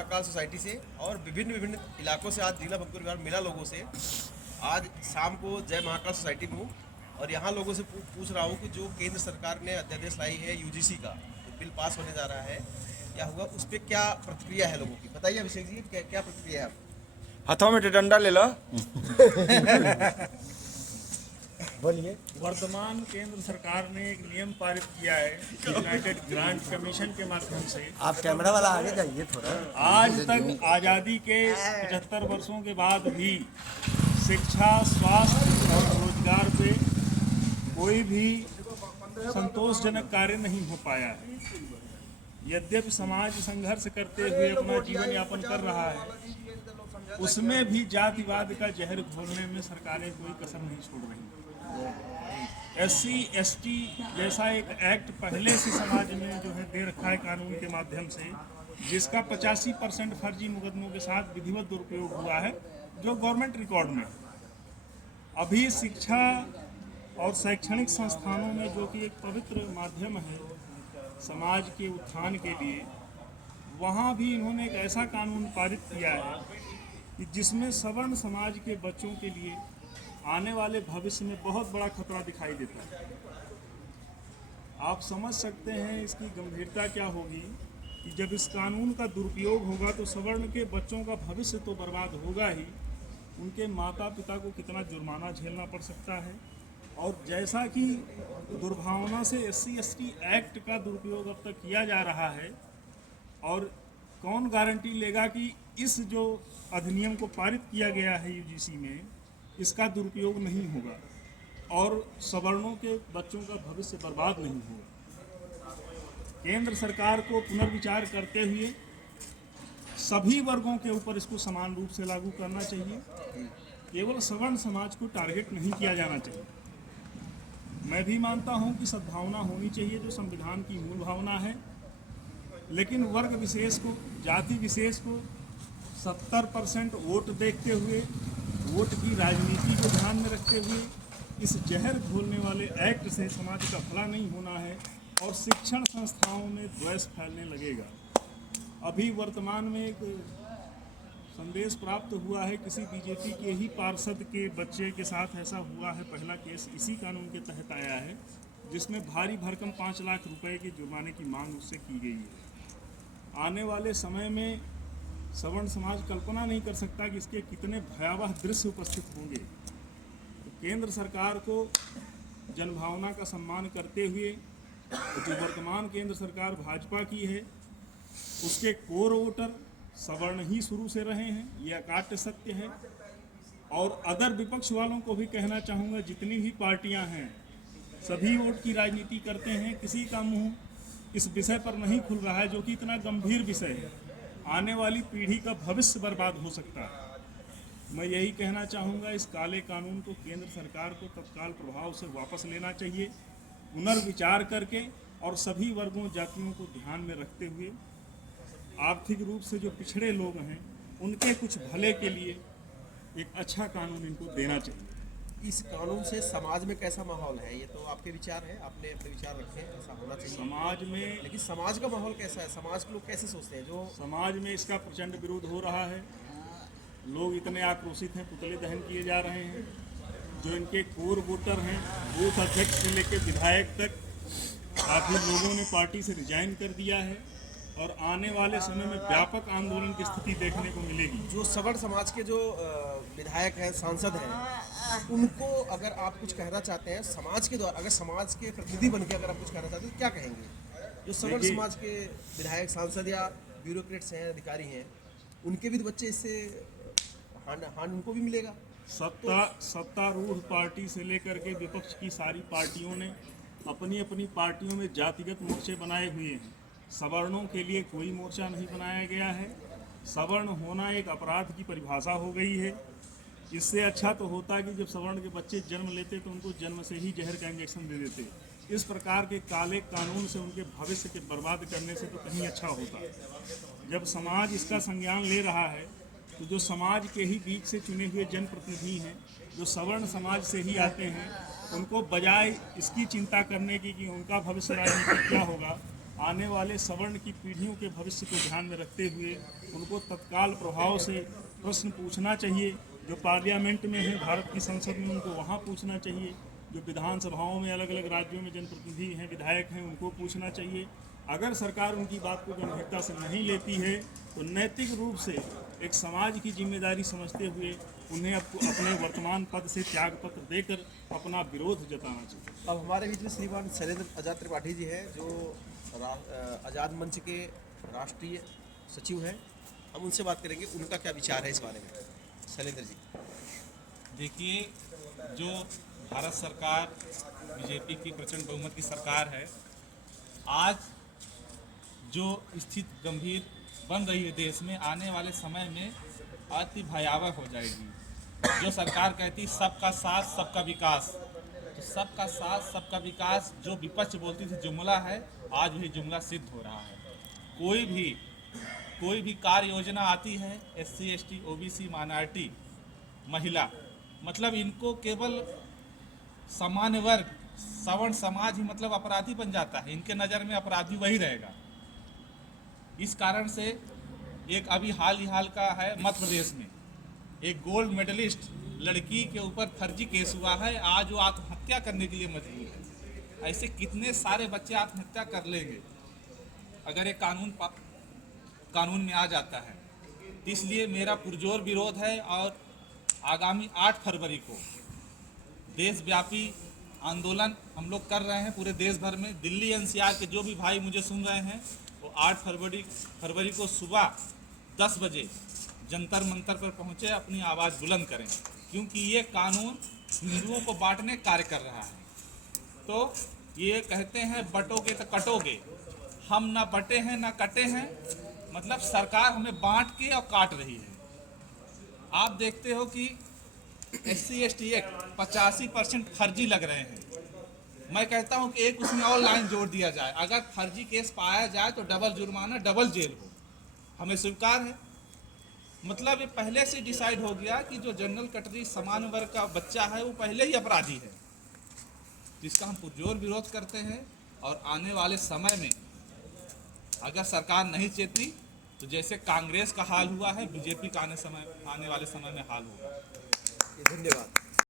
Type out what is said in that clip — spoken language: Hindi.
महाकाल सोसाइटी से और विभिन्न विभिन्न इलाकों से आज जिला भक्ति परिवार मिला लोगों से। आज शाम को जय महाकाल सोसाइटी में हूँ और यहाँ लोगों से पूछ रहा हूँ कि जो केंद्र सरकार ने अध्यादेश लाई है यूजीसी का, जो बिल पास होने जा रहा है, क्या हुआ उस पर, क्या प्रतिक्रिया है लोगों की? बताइए अभिषेक जी, क्या प्रतिक्रिया है आपकी? हाथों में डंडा ले लो। बोलिए। वर्तमान केंद्र सरकार ने एक नियम पारित किया है यूनाइटेड ग्रांट कमीशन के माध्यम से। आप कैमरा वाला आगे जाइए थोड़ा। आज तक आज़ादी के 75 वर्षों के बाद भी शिक्षा, स्वास्थ्य और रोजगार पे कोई भी संतोषजनक कार्य नहीं हो पाया है। यद्यपि समाज संघर्ष करते हुए अपना जीवन यापन कर रहा है, उसमें भी जातिवाद का जहर घोलने में सरकारें कोई कसर नहीं छोड़ रही। SC ST जैसा एक एक्ट पहले से समाज में जो है दे रखा है कानून के माध्यम से, जिसका 85% फर्जी मुकदमों के साथ विधिवत दुरुपयोग हुआ है, जो गवर्नमेंट रिकॉर्ड में। अभी शिक्षा और शैक्षणिक संस्थानों में, जो कि एक पवित्र माध्यम है समाज के उत्थान के लिए, वहाँ भी इन्होंने एक ऐसा कानून पारित किया है कि जिसमें सवर्ण समाज के बच्चों के लिए आने वाले भविष्य में बहुत बड़ा खतरा दिखाई देता है। आप समझ सकते हैं इसकी गंभीरता क्या होगी कि जब इस कानून का दुरुपयोग होगा तो सवर्ण के बच्चों का भविष्य तो बर्बाद होगा ही, उनके माता पिता को कितना जुर्माना झेलना पड़ सकता है। और जैसा कि दुर्भावना से SC ST एक्ट का दुरुपयोग अब तक किया जा रहा है, और कौन गारंटी लेगा कि इस जो अधिनियम को पारित किया गया है यूजीसी में, इसका दुरुपयोग नहीं होगा और सवर्णों के बच्चों का भविष्य बर्बाद नहीं होगा। केंद्र सरकार को पुनर्विचार करते हुए सभी वर्गों के ऊपर इसको समान रूप से लागू करना चाहिए। केवल सवर्ण समाज को टारगेट नहीं किया जाना चाहिए। मैं भी मानता हूं कि सद्भावना होनी चाहिए, जो संविधान की मूल भावना है, लेकिन वर्ग विशेष को, जाति विशेष को 70% वोट देखते हुए, वोट की राजनीति को ध्यान में रखते हुए इस जहर घोलने वाले एक्ट से समाज का भला नहीं होना है और शिक्षण संस्थाओं में द्वेष फैलने लगेगा। अभी वर्तमान में एक संदेश प्राप्त हुआ है, किसी बीजेपी के ही पार्षद के बच्चे के साथ ऐसा हुआ है। पहला केस इसी कानून के तहत आया है, जिसमें भारी भरकम 5 लाख रुपए के जुर्माने की मांग उससे की गई है। आने वाले समय में सवर्ण समाज कल्पना नहीं कर सकता कि इसके कितने भयावह दृश्य उपस्थित होंगे। तो केंद्र सरकार को जनभावना का सम्मान करते हुए, जो वर्तमान केंद्र सरकार भाजपा की है, उसके कोर वोटर सवर्ण ही शुरू से रहे हैं, ये अकाट्य सत्य है। और अदर विपक्ष वालों को भी कहना चाहूँगा, जितनी भी पार्टियां हैं सभी वोट की राजनीति करते हैं। किसी का मुंह इस विषय पर नहीं खुल रहा है, जो कि इतना गंभीर विषय है। आने वाली पीढ़ी का भविष्य बर्बाद हो सकता है। मैं यही कहना चाहूँगा, इस काले कानून को केंद्र सरकार को तत्काल प्रभाव से वापस लेना चाहिए, पुनर्विचार करके, और सभी वर्गों जातियों को ध्यान में रखते हुए आर्थिक रूप से जो पिछड़े लोग हैं उनके कुछ भले के लिए एक अच्छा कानून इनको देना चाहिए। इस कानून से समाज में कैसा माहौल है? ये तो आपके विचार हैं, आपने अपने विचार रखे हैं, ऐसा होना चाहिए समाज में। लेकिन समाज का माहौल कैसा है? समाज के लोग कैसे सोचते हैं? जो समाज में इसका प्रचंड विरोध हो रहा है। लोग इतने आक्रोशित हैं, पुतले दहन किए जा रहे हैं। जो इनके कोर वोटर हैं, बूथ अध्यक्ष से लेकर विधायक तक, काफ़ी लोगों ने पार्टी से रिजाइन कर दिया है और आने वाले समय में व्यापक आंदोलन की स्थिति देखने को मिलेगी। जो सवर्ण समाज के जो विधायक हैं, सांसद हैं, उनको अगर आप कुछ कहना चाहते हैं समाज के द्वारा, अगर समाज के प्रतिनिधि बनकर अगर आप कुछ कहना चाहते हैं तो क्या कहेंगे? जो सवर्ण समाज के विधायक, सांसद या ब्यूरोक्रेट्स हैं, अधिकारी हैं, उनके भी तो बच्चे इससे हान उनको भी मिलेगा। सत्तारूढ़ पार्टी से लेकर के विपक्ष की सारी पार्टियों ने अपनी अपनी पार्टियों में जातिगत मोर्चे बनाए हुए हैं। सवर्णों के लिए कोई मोर्चा नहीं बनाया गया है। सवर्ण होना एक अपराध की परिभाषा हो गई है। इससे अच्छा तो होता कि जब सवर्ण के बच्चे जन्म लेते तो उनको जन्म से ही जहर का इंजेक्शन दे देते। इस प्रकार के काले कानून से उनके भविष्य के बर्बाद करने से तो कहीं अच्छा होता। जब समाज इसका संज्ञान ले रहा है तो जो समाज के ही बीच से चुने हुए जनप्रतिनिधि हैं, जो सवर्ण समाज से ही आते हैं, उनको बजाय इसकी चिंता करने की कि उनका भविष्य राजनीति क्या होगा, आने वाले सवर्ण की पीढ़ियों के भविष्य को ध्यान में रखते हुए उनको तत्काल प्रभाव से प्रश्न पूछना चाहिए। जो पार्लियामेंट में है, भारत की संसद में, उनको वहाँ पूछना चाहिए। जो विधानसभाओं में अलग अलग राज्यों में जनप्रतिनिधि हैं, विधायक हैं, उनको पूछना चाहिए। अगर सरकार उनकी बात को गंभीरता से नहीं लेती है तो नैतिक रूप से एक समाज की जिम्मेदारी समझते हुए उन्हें अपने वर्तमान पद से त्यागपत्र देकर अपना विरोध जताना चाहिए। अब हमारे बीच में श्रीमान शैलेंद्र आजाद त्रिपाठी जी हैं, जो आज़ाद मंच के राष्ट्रीय सचिव हैं। हम उनसे बात करेंगे, उनका क्या विचार है इस बारे में। शैलेंद्र जी, देखिए, जो भारत सरकार बीजेपी की प्रचंड बहुमत की सरकार है, आज जो स्थिति गंभीर बन रही है देश में, आने वाले समय में अति भयावह हो जाएगी। जो सरकार कहती सबका साथ सबका विकास, तो सबका साथ सबका विकास जो विपक्ष बोलती थी जुमला है, आज वही जुमला सिद्ध हो रहा है। कोई भी कार्य योजना आती है, SC ST OBC माइनॉरिटी महिला, मतलब इनको केवल सामान्य वर्ग सवर्ण समाज ही मतलब अपराधी बन जाता है। इनके नज़र में अपराधी वही रहेगा। इस कारण से एक अभी हाल का है, मध्य प्रदेश में एक गोल्ड मेडलिस्ट लड़की के ऊपर फर्जी केस हुआ है। आज वो आत्महत्या करने के लिए मजबूर है। ऐसे कितने सारे बच्चे आत्महत्या कर लेंगे अगर ये कानून में आ जाता है। इसलिए मेरा पुरजोर विरोध है और आगामी 8 फरवरी को देशव्यापी आंदोलन हम लोग कर रहे हैं पूरे देश भर में। दिल्ली NCR के जो भी भाई मुझे सुन रहे हैं, वो 8 फरवरी को सुबह 10 बजे जंतर मंतर पर पहुँचे, अपनी आवाज़ बुलंद करें, क्योंकि ये कानून हिंदुओं को बांटने का कार्य कर रहा है। तो ये कहते हैं बटोगे तो कटोगे, हम ना बटे हैं ना कटे हैं, मतलब सरकार हमें बांट के और काट रही है। आप देखते हो कि SC ST एक्ट 85% फर्जी लग रहे हैं। मैं कहता हूं कि एक उसमें और लाइन जोड़ दिया जाए, अगर फर्जी केस पाया जाए तो डबल जुर्माना डबल जेल हो, हमें स्वीकार है। मतलब ये पहले से डिसाइड हो गया कि जो जनरल कैटेगरी सामान्य वर्ग का बच्चा है वो पहले ही अपराधी है, जिसका हम पुरजोर विरोध करते हैं। और आने वाले समय में अगर सरकार नहीं चेती तो जैसे कांग्रेस का हाल हुआ है, बीजेपी का आने वाले समय में हाल होगा। धन्यवाद।